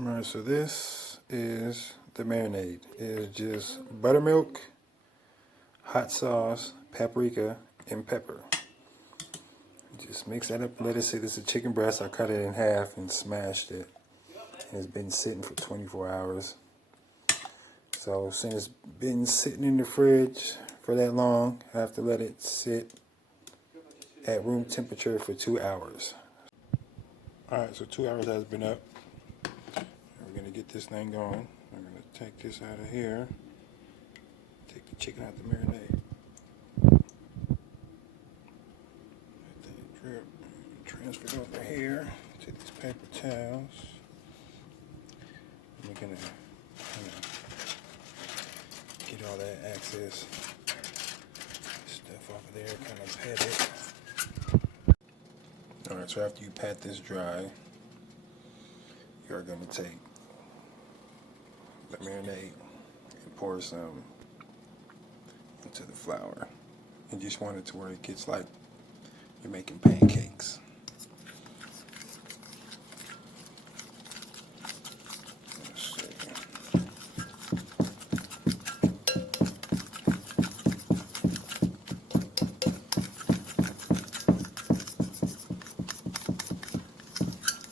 Alright, so this is the marinade. It is just buttermilk, hot sauce, paprika, and pepper. Just mix that up. Let it sit. This is chicken breast. I cut it in half and smashed it. And it's been sitting for 24 hours. So since it's been sitting in the fridge for that long, I have to let it sit at room temperature for 2 hours. Alright, so 2 hours has been up. We're going to get this thing going. I'm going to take this out of here. Take the chicken out the marinade. Let that drip. Transfer it over here to these paper towels. We're going to get all that excess stuff off of there, kind of pat it. Alright, so after you pat this dry, you're going to take the marinade and pour some into the flour. You just want it to where it gets like you're making pancakes. Let's see.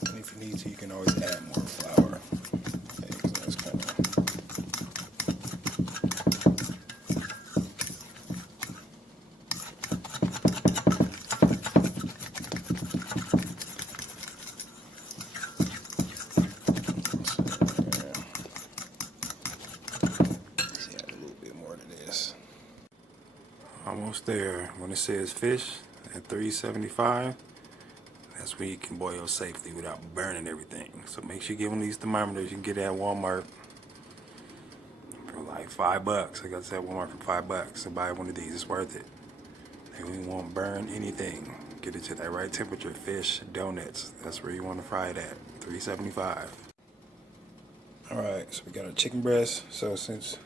And if you need to, you can always add more flour. Almost there. When it says fish at 375, that's where you can boil safely without burning everything. So make sure you get one of these thermometers you can get at Walmart for like $5. Like I said, Walmart for $5. So buy one of these, it's worth it. And we won't burn anything. Get it to that right temperature. Fish, donuts, that's where you want to fry it at, 375. Alright, so we got our chicken breast. So since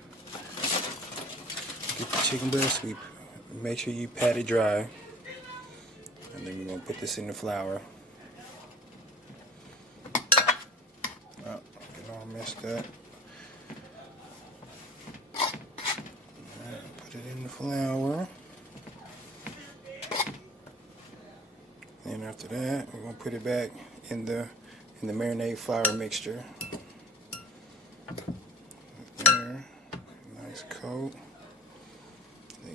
get the chicken breast, we make sure you pat it dry, and then we're going to put this in the flour. Oh, get all messed up. Right, put it in the flour. And after that, we're going to put it back in the marinade flour mixture. There, nice coat.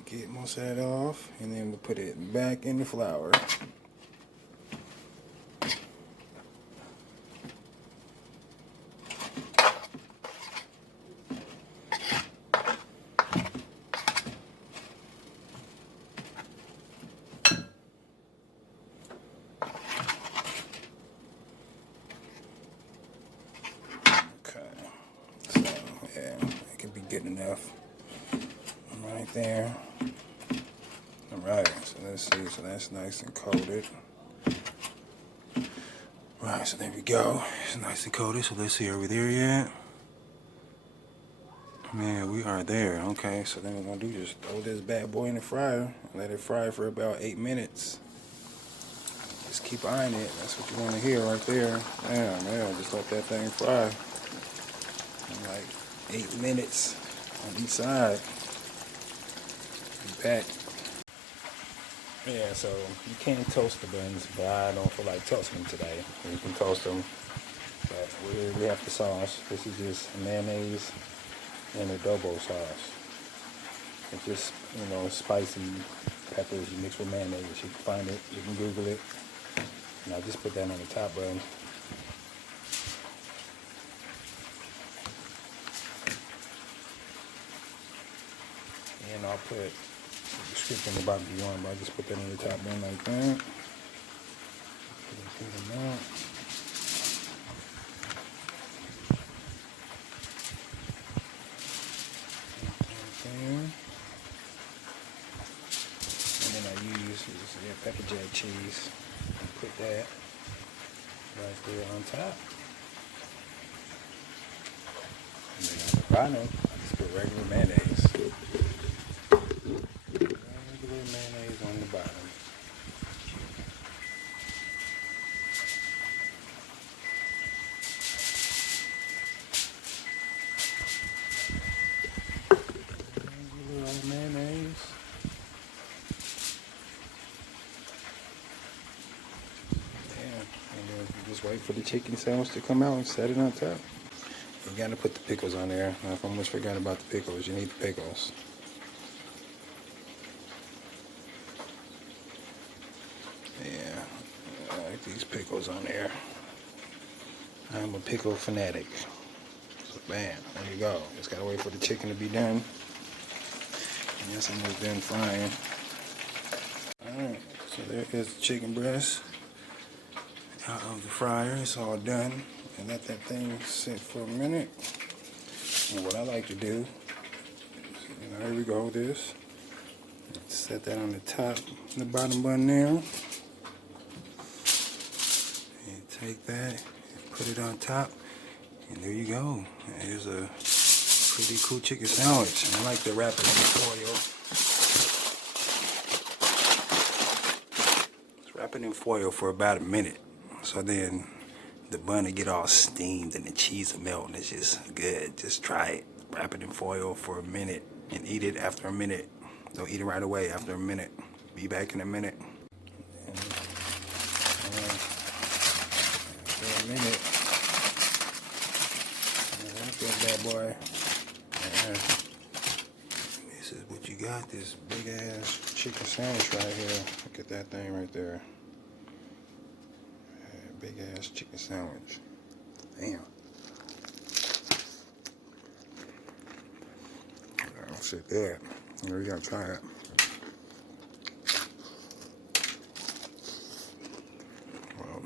Get most of that off, and then we'll put it back in the flour. Okay, so yeah, it can be good enough right there. Alright, so let's see, so that's nice and coated. Right, so there we go. It's nice and coated, so let's see, are we there yet? Man, we are there. Okay, so then we're going to do just throw this bad boy in the fryer and let it fry for about 8 minutes. Just keep eyeing it. That's what you want to hear right there. Damn, just let that thing fry. In like 8 minutes on each side. Be back. Yeah, so you can toast the buns, but I don't feel like toasting them today. You can toast them, but we have the sauce. This is just mayonnaise and adobo sauce. It's just, spicy peppers you mix with mayonnaise. You can find it, you can Google it. And I just put that on the top bun. And I'll put description about the one, but I just put that on the top bun like that. Put them out. And then I use pepper jack cheese and put that right there on top. And then on the bottom, I just put regular mayonnaise. Mayonnaise on the bottom. Wait for the chicken sandwich to come out and set it on top. You gotta put the pickles on there. I almost forgot about the pickles. You need the pickles. Yeah, I like these pickles on there. I'm a pickle fanatic. So bam, there you go. Just gotta wait for the chicken to be done. And that's almost done frying. Alright, so there is the chicken breast out of the fryer. It's all done. And let that thing sit for a minute. And what I like to do, is, here we go, this. Set that on the top, the bottom bun now. And take that, and put it on top, and there you go. There's a pretty cool chicken sandwich. And I like to wrap it in foil. Just wrap it in foil for about a minute. So then the bun will get all steamed and the cheese will melt and it's just good. Just try it. Wrap it in foil for a minute and eat it after a minute. Don't eat it right away, after a minute. Be back in a minute. And, after a minute, that's that bad boy. This is what you got, this big ass chicken sandwich right here. Look at that thing right there. Big ass chicken sandwich. Damn. I'll sit there. We gotta try it. Well,